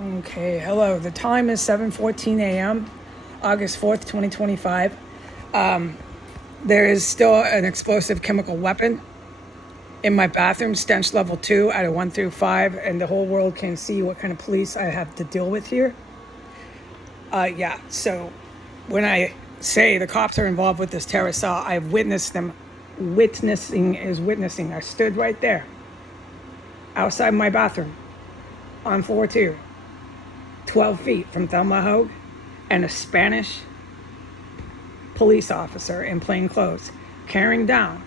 Okay, hello. The time is 7:14 a.m., August 4th, 2025. There is still an explosive chemical weapon in my bathroom, stench level 2 out of 1 through 5, and the whole world can see what kind of police I have to deal with here. Yeah, so when I say the cops are involved with this terror assault, I've witnessed them. Witnessing is witnessing. I stood right there outside my bathroom on floor 2, 12 feet from Thelma, Houge, and a Spanish police officer in plain clothes carrying down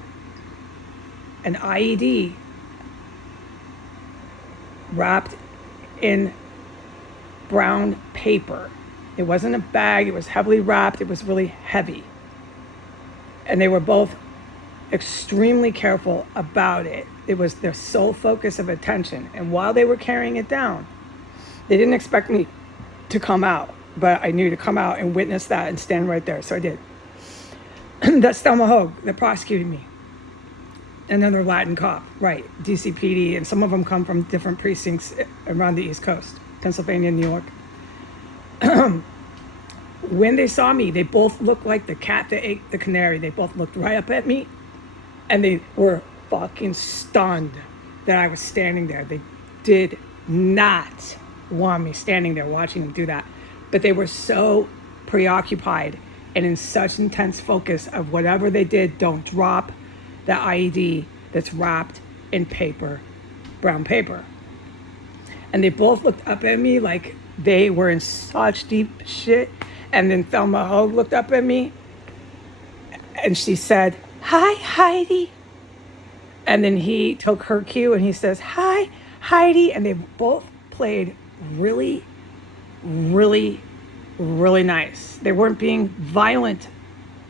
an IED wrapped in brown paper. It wasn't a bag, it was heavily wrapped, it was really heavy. And they were both extremely careful about it. It was their sole focus of attention. And while they were carrying it down, they didn't expect me to come out, but I knew to come out and witness that and stand right there. So I did. That's Thelma Houge that prosecuted me. Another Latin cop, right, DCPD, and some of them come from different precincts around the East Coast, Pennsylvania, New York. When they saw me, they both looked like the cat that ate the canary. They both looked right up at me, and they were fucking stunned that I was standing there. They did not want me standing there watching them do that, but they were so preoccupied and in such intense focus of whatever they did, don't drop the IED that's wrapped in paper, brown paper. And they both looked up at me like they were in such deep shit. And then Thelma Houge looked up at me and she said, "Hi, Heidi." And then he took her cue and he says, "Hi, Heidi." And they both played really, really, really nice. They weren't being violent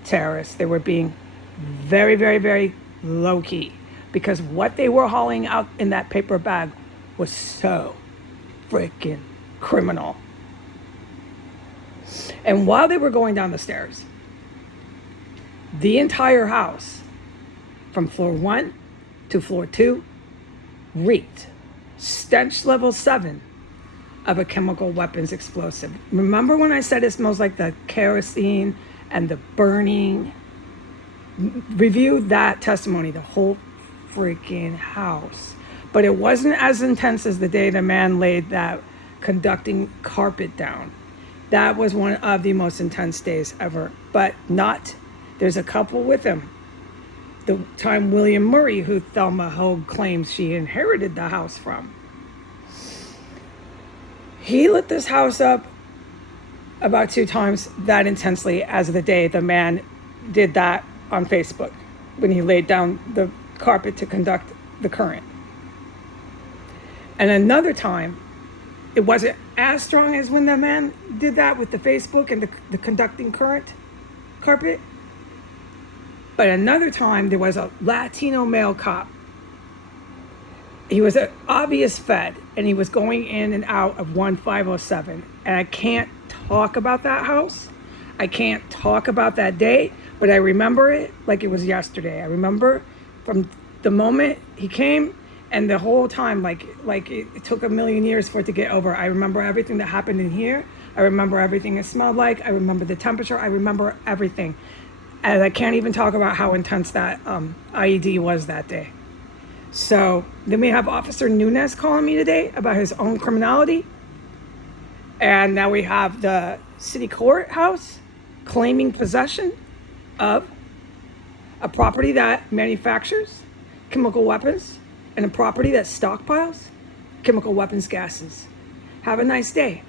terrorists. They were being very, very, very low key, because what they were hauling out in that paper bag was so freaking criminal. And while they were going down the stairs, the entire house from floor 1 to floor 2 reeked stench level 7 of a chemical weapons explosive. Remember when I said it smells like the kerosene and the burning? Review that testimony, the whole freaking house. But it wasn't as intense as the day the man laid that conducting carpet down. That was one of the most intense days ever, but not, there's a couple with him. The time William Murray, who Thelma Houge claims she inherited the house from, he lit this house up about 2 times that intensely as the day the man did that on Facebook when he laid down the carpet to conduct the current. And another time, it wasn't as strong as when the man did that with the Facebook and the conducting current carpet. But another time, there was a Latino male cop. He was an obvious Fed, and he was going in and out of 1507. And I can't talk about that house. I can't talk about that day, but I remember it like it was yesterday. I remember from the moment he came and the whole time, like it took a million years for it to get over. I remember everything that happened in here. I remember everything it smelled like. I remember the temperature. I remember everything. And I can't even talk about how intense that IED was that day. So then we have Officer Nunez calling me today about his own criminality. And now we have the city courthouse claiming possession of a property that manufactures chemical weapons and a property that stockpiles chemical weapons gases. Have a nice day.